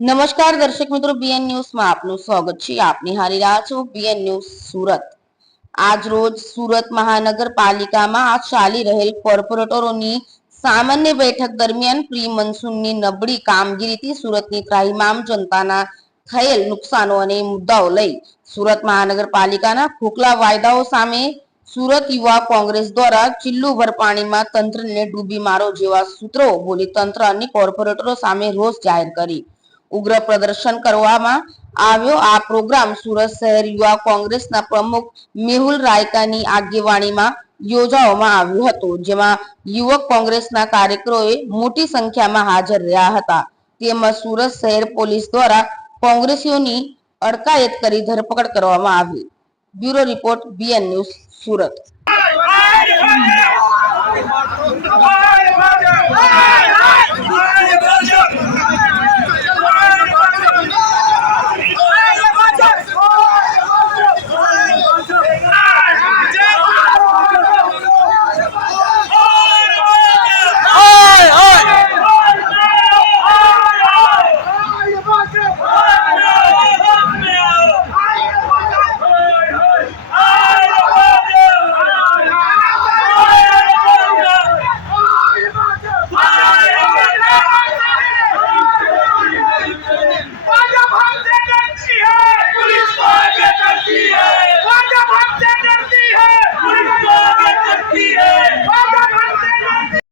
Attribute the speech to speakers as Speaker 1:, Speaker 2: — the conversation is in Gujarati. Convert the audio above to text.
Speaker 1: નમસ્કાર દર્શક મિત્રો બીએન ન્યૂઝમાં આપનું સ્વાગત છે. આપ નિહાળી રહ્યા છો બીએન ન્યૂઝ સુરત. આજ રોજ સુરત મહાનગરપાલિકામાં ચાલી રહેલ કોર્પોરેટરોની સામાન્ય બેઠક દરમિયાન પ્રી મનસૂનની નબળી કામગીરીથી સુરતની ત્રાહિમામ જનતાના થયેલ નુકસાનો અને મુદ્દાઓ લઈ સુરત મહાનગરપાલિકાના ખોખલા વાયદાઓ સામે સુરત યુવા કોંગ્રેસ દ્વારા ચિલ્લુભર પાણીમાં તંત્રને ડૂબી મારો જેવા સૂત્રો બોલી તંત્ર અને કોર્પોરેટરો સામે રોષ જાહેર કરી. ઉગ્ર પ્રદર્શન કરવામાં આવ્યો. આ પ્રોગ્રામ સુરત શહેર યુવા કોંગ્રેસના પ્રમુખ મેહુલ રાયકાની આગેવાણીમાં યોજવામાં આવ્યો હતો, જેમાં યુવક કોંગ્રેસના કાર્યકરોએ મોટી સંખ્યામાં હાજર રહ્યા હતા. તેમજ સુરત શહેર પોલીસ દ્વારા કોંગ્રેસીઓની અડકાયત કરી ધરપકડ કરવામાં આવી. Bureau report BN news Surat.